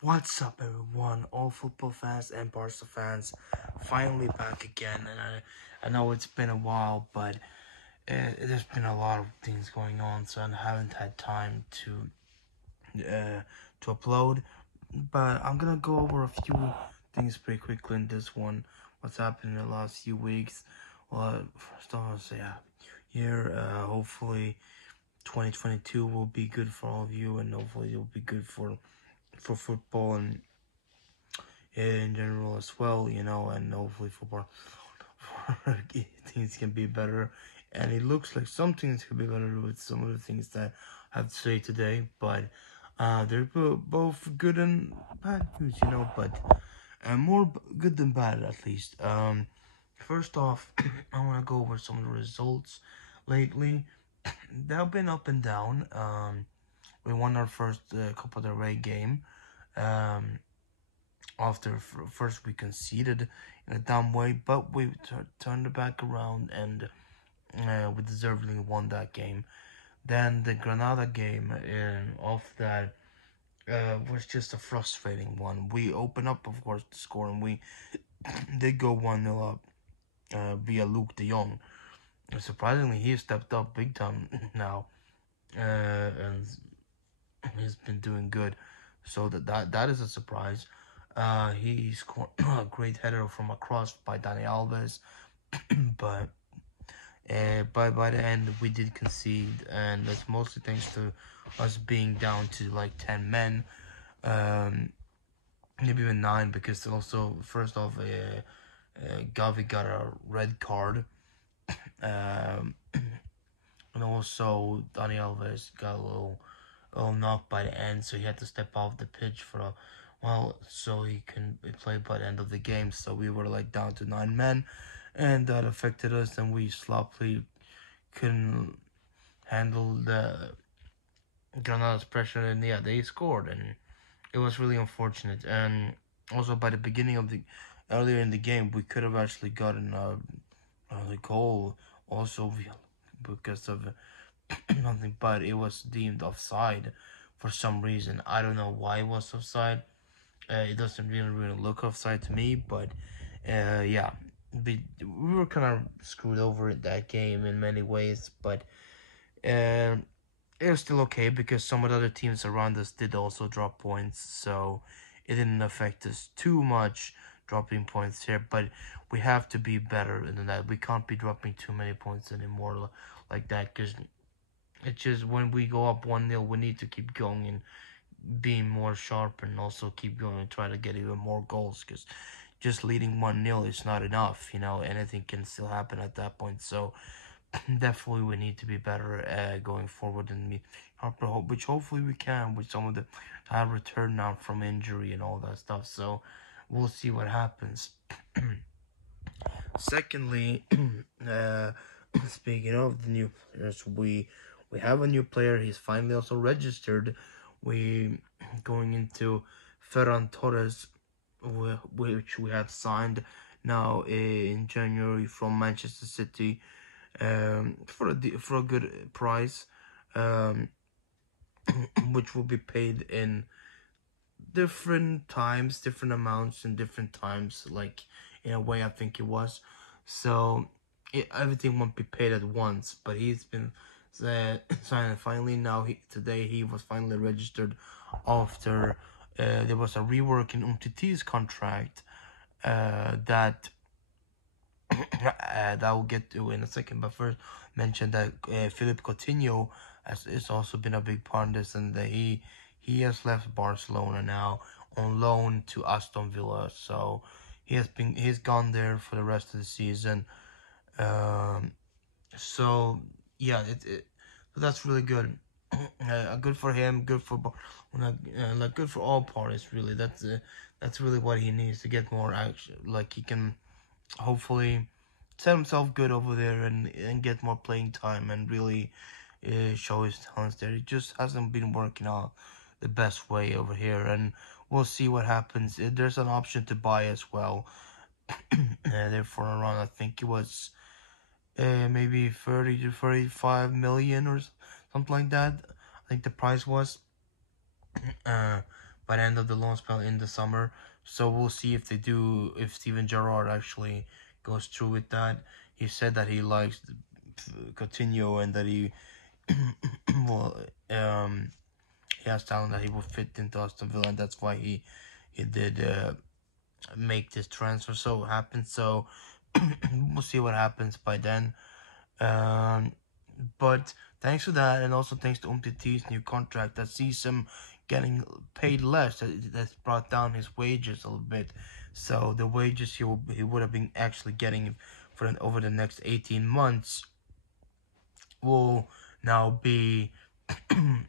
What's up, everyone? All football fans and Barca fans, finally back again. And I know it's been a while, but there's been a lot of things going on, so I haven't had time to upload. But I'm gonna go over a few things pretty quickly in this one. What's happened in the last few weeks? Well, first of all, year. Hopefully, 2022 will be good for all of you, and hopefully, it'll be good for football and in general as well, and hopefully football things can be better. And it looks like some things could be better with some of the things that I have to say today, but they're both good and bad news, but more good than bad at least. First off, I want to go over some of the results lately. They've been up and down. We won our first Copa del Rey game. Um, After first we conceded in a dumb way, but we turned it back around and we deservedly won that game. Then the Granada game off that was just a frustrating one. We opened up, of course, to score, and we did go 1-0 up via Luke de Jong. And surprisingly, he stepped up big time now, and he's been doing good. So that is a surprise. He scored a great header from across by Dani Alves, but by the end we did concede, and that's mostly thanks to us being down to like 10 men, maybe even 9, because also first off, Gavi got a red card, um, and also Dani Alves got a little knocked by the end, so he had to step off the pitch for a while so he can play by the end of the game. So we were like down to 9 men, and that affected us, and we sloppily couldn't handle the Granada's pressure, and yeah, they scored, and it was really unfortunate. And also by the beginning of the earlier in the game, we could have actually gotten a goal also because of nothing, but it was deemed offside for some reason. I don't know why it was offside. It doesn't really look offside to me, but yeah, we were kind of screwed over in that game in many ways, but uh, it was still okay because some of the other teams around us did also drop points, so it didn't affect us too much dropping points here. But we have to be better than that. We can't be dropping too many points anymore like that, because it's just when we go up 1-0, we need to keep going and being more sharp, and also keep going and try to get even more goals, because just leading 1-0 is not enough. Anything can still happen at that point. So definitely we need to be better going forward, and which hopefully we can with some of the return now from injury and all that stuff. So we'll see what happens. Secondly, uh, speaking of the new players, we have a new player. He's finally also registered. We going into Ferran Torres, which we had signed now in January from Manchester City, for a good price, um, which will be paid in different times, different amounts, and different times, like in a way I think it was. So everything won't be paid at once, but he's been signed finally. Now today he was finally registered after there was a rework in Umtiti's contract that that we'll get to in a second. But first, mention that Philippe Coutinho has also been a big part in this, and that he has left Barcelona now on loan to Aston Villa. So he's gone there for the rest of the season. Um, so yeah, so that's really good. Good for him. Good for like good for all parties. Really, that's really what he needs to get more action. Like he can hopefully set himself good over there and get more playing time and really show his talents there. He just hasn't been working out the best way over here, and we'll see what happens. There's an option to buy as well. Therefore, around I think it was maybe 30 to 35 million or something like that. I think the price was. Uh, by the end of the loan spell in the summer. So we'll see if they do, if Steven Gerrard actually goes through with that. He said that he likes Coutinho and that he well, he has talent that he will fit into Aston Villa, and that's why he did make this transfer so happen. So we'll see what happens by then. Um, but thanks to that, and also thanks to Umtiti's new contract that sees him getting paid less, that's brought down his wages a little bit. So the wages he would have been actually getting for over the next 18 months will now be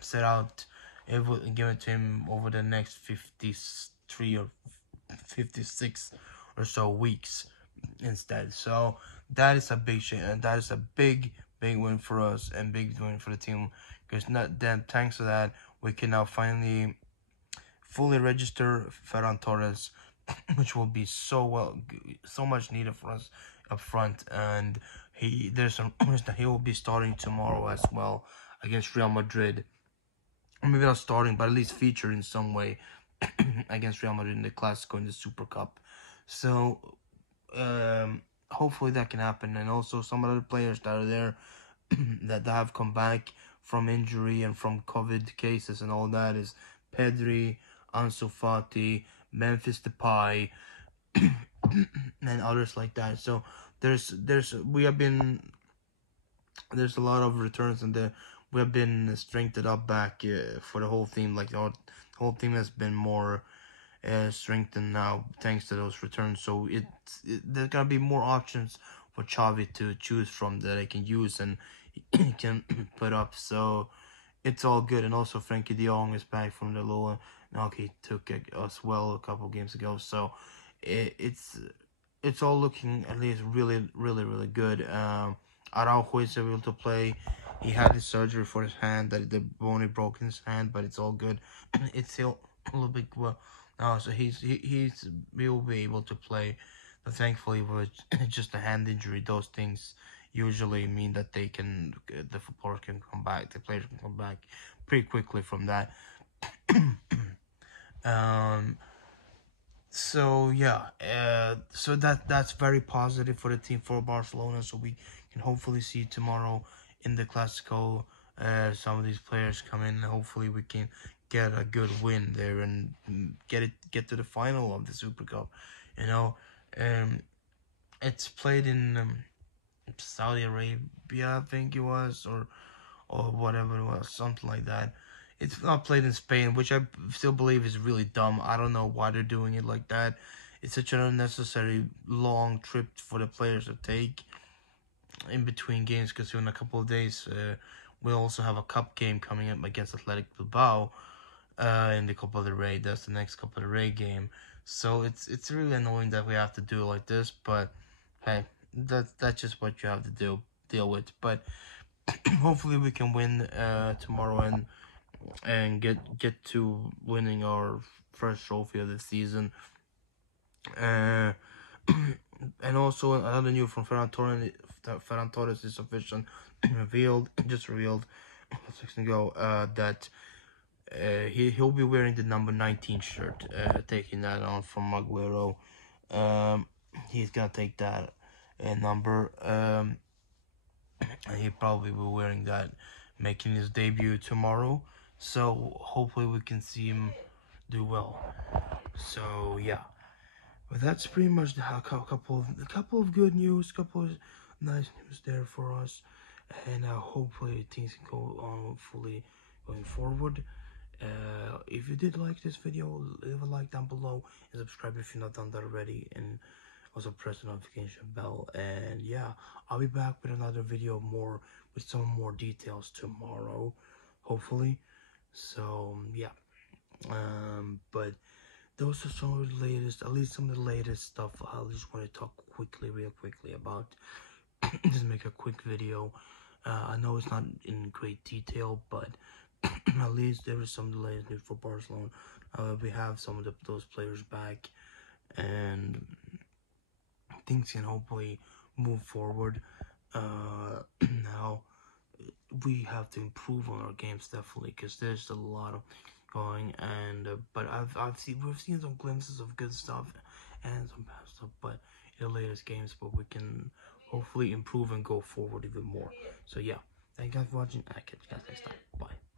set out. It will given to him over the next 53 or 56 or so weeks instead. So that is a big shit, and that is a big win for us and big win for the team, because not then thanks to that we can now finally fully register Ferran Torres, which will be so much needed for us up front. And there's some rumors that he will be starting tomorrow as well against Real Madrid. Or maybe not starting, but at least featured in some way against Real Madrid in the Clasico in the Super Cup. So hopefully that can happen. And also some other players that are there that have come back from injury and from COVID cases and all that is Pedri, Ansu Fati, Memphis Depay, and others like that. So there's a lot of returns, and we have been strengthened up back for the whole team. Like the whole team has been more strengthened now thanks to those returns. So there's gonna be more options for Xavi to choose from that I can use and he can put up. So it's all good. And also Frankie de Jong is back from the lower. Now he took us well a couple games ago. So it's all looking at least really good. Araujo is able to play. He had his surgery for his hand, that the bone broke in his hand, but it's all good. It's still a little bit well now, so he will be able to play. But thankfully, with just a hand injury, those things usually mean that the footballer can come back, the players can come back pretty quickly from that. So yeah, so that's very positive for the team, for Barcelona. So we can hopefully see tomorrow in the Clasico some of these players come in, and hopefully we can get a good win there and get to the final of the Super Cup. You know, it's played in Saudi Arabia, I think it was, or whatever it was, something like that. It's not played in Spain, which I still believe is really dumb. I don't know why they're doing it like that. It's such an unnecessary long trip for the players to take in between games, because in a couple of days we'll also have a cup game coming up against Athletic Bilbao in the Copa del Rey. That's the next Copa del Rey game. So it's really annoying that we have to do it like this, but hey, that's just what you have to deal with. But hopefully we can win tomorrow and get to winning our first trophy of the season. And also another news from Ferran Torres is official just revealed 6 seconds ago that he'll be wearing the number 19 shirt, taking that on from Aguero. He's gonna take that number, and he probably will be wearing that, making his debut tomorrow. So hopefully we can see him do well. So yeah, but that's pretty much a couple of good news, couple of nice news there for us, and hopefully things can go on fully going forward. If you did like this video, leave a like down below and subscribe if you're not done that already, and also press the notification bell. And yeah, I'll be back with another video with some more details tomorrow, hopefully. So yeah, but those are some of the latest, at least some of the latest stuff I just want to talk real quickly about. Just make a quick video. I know it's not in great detail, but at least there is some of the latest news for Barcelona. We have some of those players back, and things can hopefully move forward. Now we have to improve on our games, definitely, because there's a lot of going, and but we've seen some glimpses of good stuff and some bad stuff, but in the latest games, but we can hopefully improve and go forward even more. So yeah, thank you guys for watching, and I'll catch you guys next time. Bye.